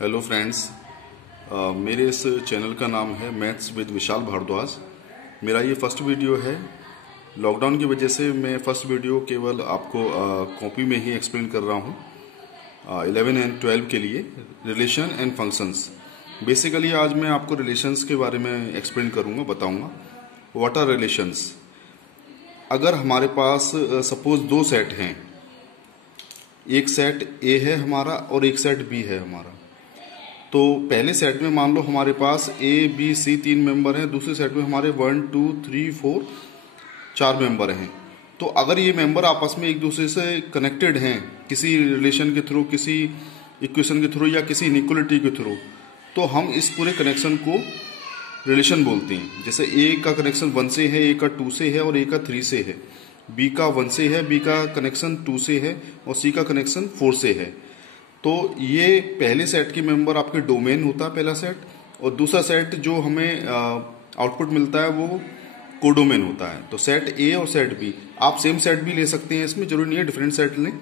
Hello friends, मेरे इस channel का नाम है मैथ्स विद विशाल भारद्वाज। मेरा ये फर्स्ट वीडियो है। लॉकडाउन की वजह से मैं फर्स्ट वीडियो केवल आपको कॉपी में ही एक्सप्लेन कर रहा हूँ 11 एंड 12 के लिए, रिलेशन एंड फंक्शंस। बेसिकली आज मैं आपको रिलेशंस के बारे में एक्सप्लेन करूँगा, बताऊँगा व्हाट आर रिलेशंस। अगर हमारे पास सपोज दो सेट हैं, एक सेट ए है हमारा और एक सेट बी है हमारा, तो पहले सेट में मान लो हमारे पास ए बी सी 3 मेंबर हैं, दूसरे सेट में हमारे 1 2 3 4 4 मेंबर हैं। तो अगर ये मेंबर आपस में एक दूसरे से कनेक्टेड हैं किसी रिलेशन के थ्रू, किसी इक्वेशन के थ्रू या किसी इनइक्वालिटी के थ्रू, तो हम इस पूरे कनेक्शन को रिलेशन बोलते हैं। जैसे ए का कनेक्शन 1 से है, ए का 2 से है और ए का 3 से है, बी का 1 से है, बी का कनेक्शन 2 से है और सी का कनेक्शन 4 से है। तो ये पहले सेट के मेंबर आपके डोमेन होता है पहला सेट, और दूसरा सेट जो हमें आउटपुट मिलता है वो कोडोमेन होता है। तो सेट ए और सेट बी, आप सेम सेट भी ले सकते हैं, इसमें जरूरी नहीं है डिफरेंट सेट लें।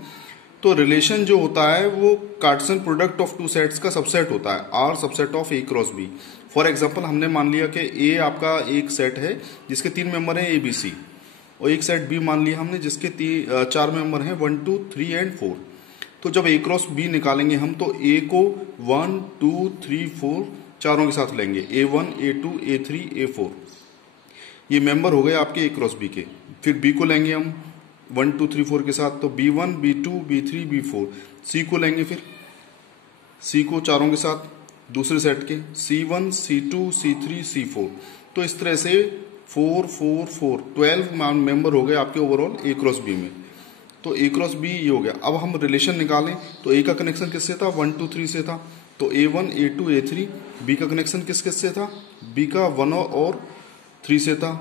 तो रिलेशन जो होता है वो Cartesian product of two sets का सबसेट होता है, R subset of A cross B. For example हमने मान लिया कि ए आपका एक सेट है जिसके 3 मेंबर हैं ए बी सी, और एक सेट बी मान लिया हमने जिसके 4 मेंबर हैं 1 2 3 एंड 4। तो जब ए क्रॉस बी निकालेंगे हम, तो ए को 1 2 3 4 चारों के साथ लेंगे, A1 A2 A3 A4। ये मेंबर हो गए आपके ए क्रॉस बी के। फिर बी को लेंगे हम 1 2 3 4 के साथ, तो B1 B2 B3 B4। सी को लेंगे, फिर सी को चारों के साथ दूसरे सेट के, C1 C2 C3 C4। तो इस तरह से 4 4 4 12 मेंबर हो गए आपके ओवरऑल ए क्रॉस बी में। तो ए क्रॉस बी ये हो गया। अब हम रिलेशन निकालें तो ए का कनेक्शन किससे था, 1 2 3 से था, तो A1 A2 A3। बी का कनेक्शन किस किस से था, बी का 1 और 3 से था,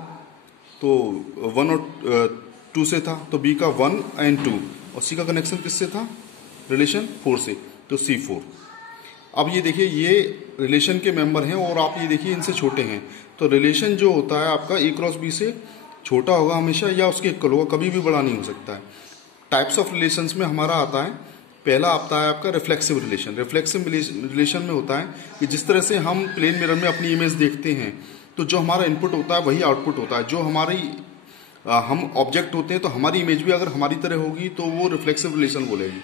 तो 1 और 2 से था, तो बी का 1 एंड 2। और सी का कनेक्शन किससे था, रिलेशन 4 से, तो C4। अब ये देखिए ये रिलेशन के मेंबर हैं और आप ये देखिए इनसे छोटे हैं। तो रिलेशन जो होता है आपका ए क्रॉस बी से छोटा होगा हमेशा, या उसके इक्वल होगा, कभी भी बड़ा नहीं हो सकता है। टाइप्स ऑफ रिलेशंस में हमारा आता है, पहला आता है आपका रिफ्लेक्सिव रिलेशन। रिफ्लेक्सिव रिलेशन में होता है कि जिस तरह से हम प्लेन मिरर में अपनी इमेज देखते हैं, तो जो हमारा इनपुट होता है वही आउटपुट होता है। जो हमारी हम ऑब्जेक्ट होते हैं, तो हमारी इमेज भी अगर हमारी तरह होगी तो वो रिफ्लेक्सिव रिलेशन बोलेगी।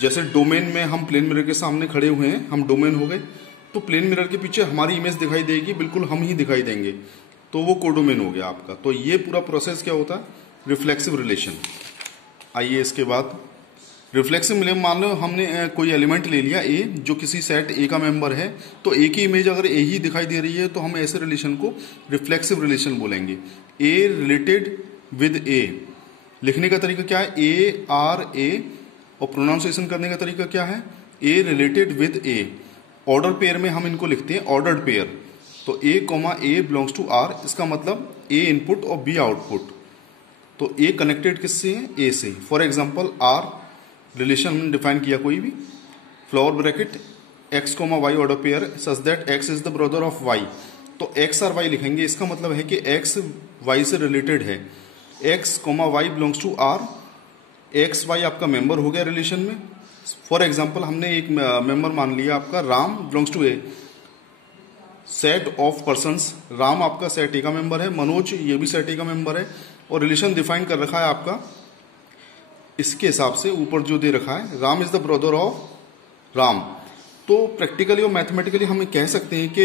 जैसे डोमेन में हम प्लेन मिरर के सामने खड़े हुए हैं, हम डोमेन हो गए, तो प्लेन मिरर के पीछे हमारी इमेज दिखाई देगी, बिल्कुल हम ही दिखाई देंगे, तो वो कोडोमेन हो गया आपका। तो ये पूरा प्रोसेस क्या होता है, रिफ्लेक्सिव रिलेशन। आइए इसके बाद रिफ्लेक्सिव मिले, मान लो हमने कोई एलिमेंट ले लिया ए, जो किसी सेट ए का मेंबर है, तो ए की इमेज अगर ए ही दिखाई दे रही है, तो हम ऐसे रिलेशन को रिफ्लेक्सिव रिलेशन बोलेंगे। ए रिलेटेड विद ए, लिखने का तरीका क्या है, ए आर ए, और प्रोनाउंसिएशन करने का तरीका क्या है, A related with A. Order pair में हम इनको लिखते हैं ऑर्डर्ड पेयर। तो A comma A belongs to R, इसका मतलब ए इनपुट और बी आउटपुट। तो ए कनेक्टेड किससे है, ए से। फॉर एग्जांपल आर रिलेशन हमने डिफाइन किया कोई भी, floor bracket X comma Y order pair such that X is the brother of Y. तो एक्स और वाई लिखेंगे, इसका मतलब है कि एक्स वाई से रिलेटेड है। X comma Y belongs to R, X Y आपका मेंबर हो गया रिलेशन में। फॉर एग्जाम्पल हमने एक मेंबर मान लिया आपका Ram belongs to A, set of persons. Ram आपका सेट ए का मेंबर है, मनोज ये भी सेट ए का मेंबर है, और रिलेशन डिफाइन कर रखा है आपका इसके हिसाब से, ऊपर जो दे रखा है, Ram is the brother of Ram. तो प्रैक्टिकली और मैथमेटिकली हम कह सकते हैं कि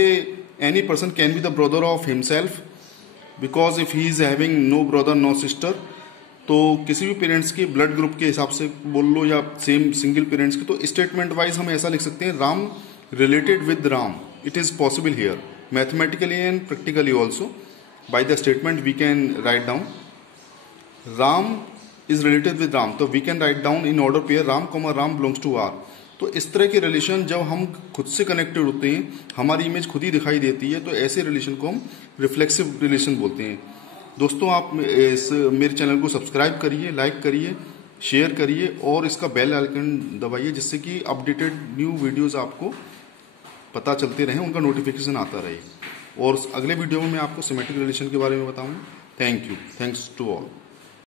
any person can be the brother of himself, because if he is having no brother no sister. तो किसी भी पेरेंट्स के ब्लड ग्रुप के हिसाब से बोल लो, या सेम सिंगल पेरेंट्स के, तो स्टेटमेंट वाइज हम ऐसा लिख सकते हैं, Ram related with Ram. It is possible here mathematically and practically also. By the statement we can write down Ram is related with Ram, तो we can write down in order pair Ram comma Ram belongs to R. तो इस तरह के relation जब हम खुद से connected होते हैं, हमारी इमेज खुद ही दिखाई देती है, तो ऐसे रिलेशन को हम रिफ्लेक्सिव रिलेशन बोलते हैं। दोस्तों आप इस मेरे चैनल को सब्सक्राइब करिए, लाइक करिए, शेयर करिए और इसका बेल आइकन दबाइए, जिससे कि अपडेटेड न्यू वीडियोस आपको पता चलते रहें, उनका नोटिफिकेशन आता रहे। और अगले वीडियो में मैं आपको सिमेट्रिक रिलेशन के बारे में बताऊंगा। Thank you, thanks to all.